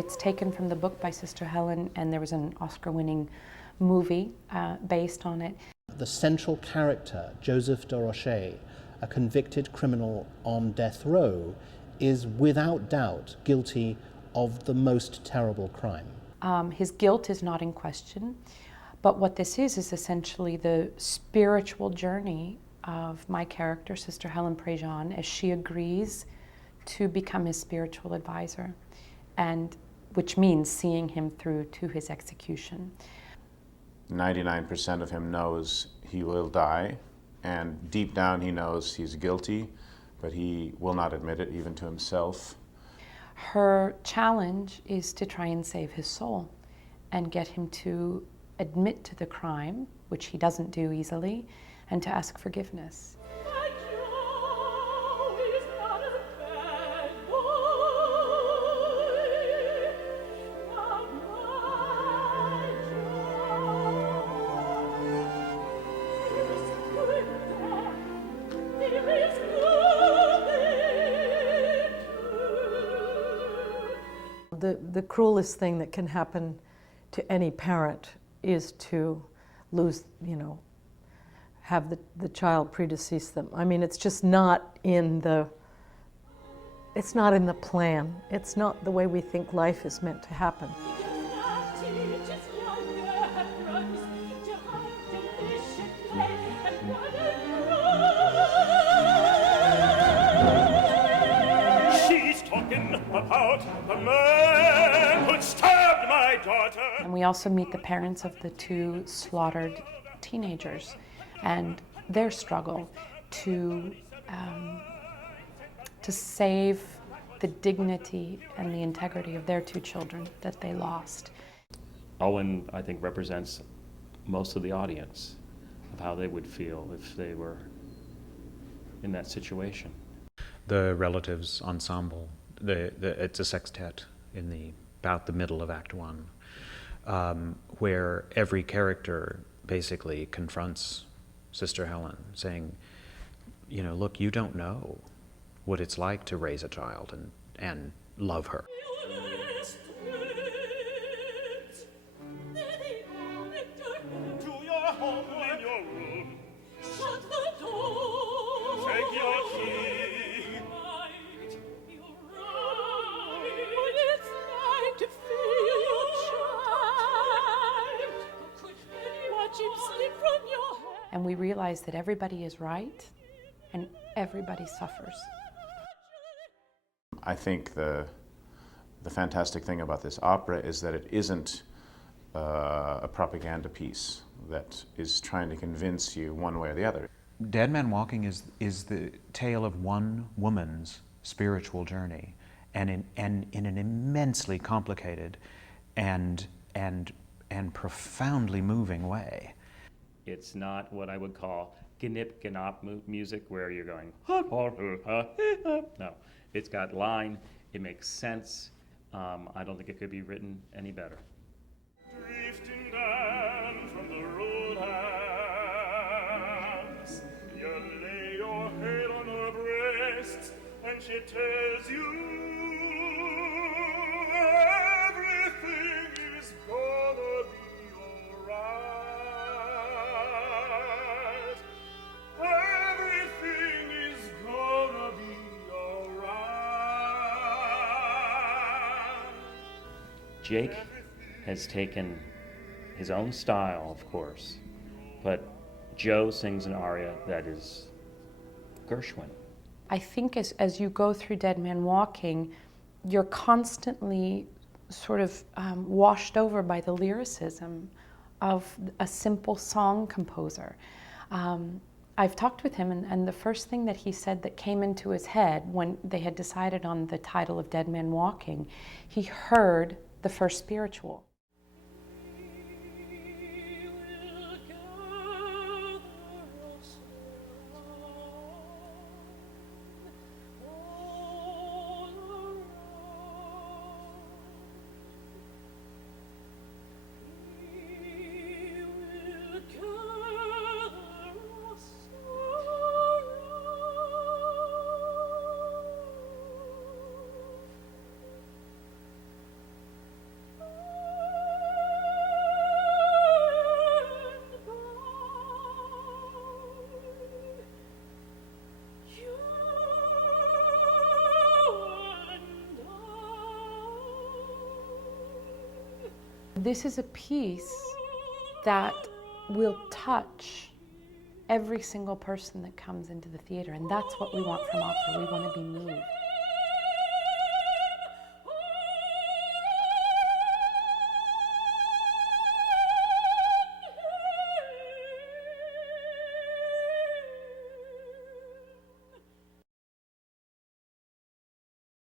It's taken from the book by Sister Helen, and there was an Oscar-winning movie based on it. The central character, Joseph de Rocher, a convicted criminal on death row, is without doubt guilty of the most terrible crime. His guilt is not in question, but what this is essentially the spiritual journey of my character, Sister Helen Prejean, as she agrees to become his spiritual advisor, and which means seeing him through to his execution. 99% of him knows he will die, and deep down he knows he's guilty, but he will not admit it even to himself. Her challenge is to try and save his soul and get him to admit to the crime, which he doesn't do easily, and to ask forgiveness. The cruelest thing that can happen to any parent is to lose, have the child predecease them. I mean, it's just not in the plan. It's not the way we think life is meant to happen. She's talking about the man who stabbed my daughter. And we also meet the parents of the two slaughtered teenagers and their struggle to save the dignity and the integrity of their two children that they lost. Owen, I think, represents most of the audience of how they would feel if they were in that situation. The relatives ensemble, it's a sextet in about the middle of Act One, where every character basically confronts Sister Helen, saying, look, you don't know what it's like to raise a child and love her. To your home in your room. Shut the door. Take your key. You're right. It's time to feel your child. Watch him slip from your hand. And we realize that everybody is right and everybody suffers. I think the fantastic thing about this opera is that it isn't a propaganda piece that is trying to convince you one way or the other. Dead Man Walking is the tale of one woman's spiritual journey, and in an immensely complicated and profoundly moving way. It's not what I would call gnip gnop music where you're going, no. It's got line, it makes sense. I don't think it could be written any better. Drifting down from the roadhouse, you lay your head on her breast, and she tells you everything is gonna be alright. Everything is gonna be alright. Jake has taken his own style, of course, but Joe sings an aria that is Gershwin. I think as you go through Dead Man Walking, you're constantly sort of washed over by the lyricism of a simple song composer. I've talked with him, and the first thing that he said that came into his head when they had decided on the title of Dead Man Walking, he heard the first spiritual. This is a piece that will touch every single person that comes into the theater, and that's what we want from opera. We want to be moved.